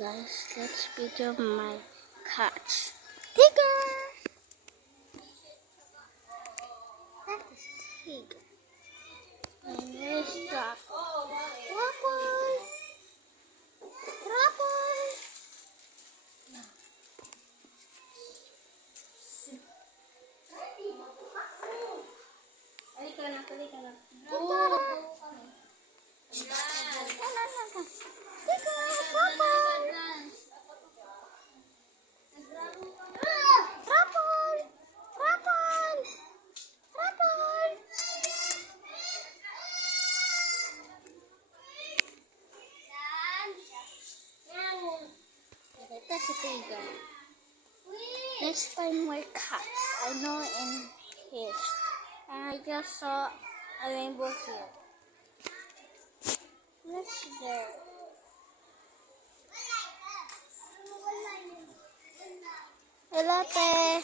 Guys, let's video my cats. Tiger! That is Tiger. And where's Draco? Draco! Draco! Halika na, halika na. That's a tiger. Let's find more cats. I know in here. And I just saw a rainbow here. What's there? Hello, te.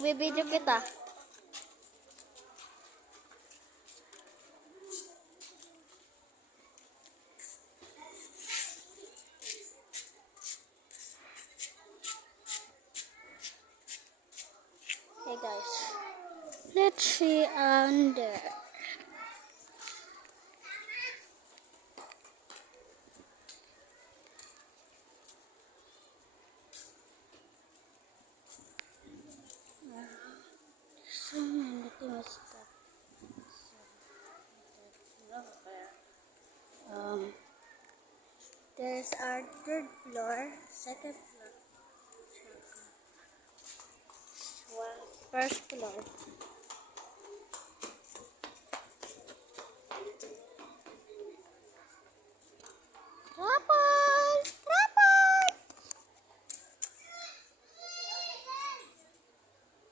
Bibidyo kita. Hey guys, let's see under. So many things stuff. There's our third floor, second floor. First floor. Rapol! Rapol!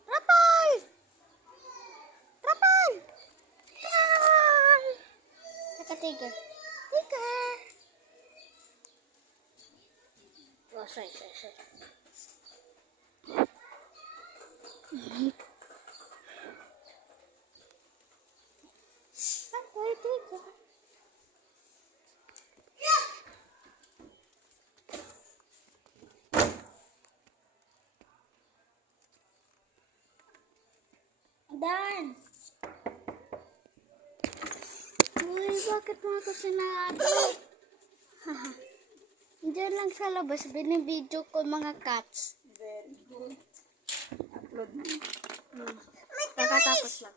Rapol! Rapol! Rapol! Teka, tiger. Tiger! Oh, sorry. Ako'y tiga. Dan! Uy, bakit mo ako sinabi? Diyan lang sa labas, binibidyo ko mga cats. Very good. Upload mo. Kakatapos lang.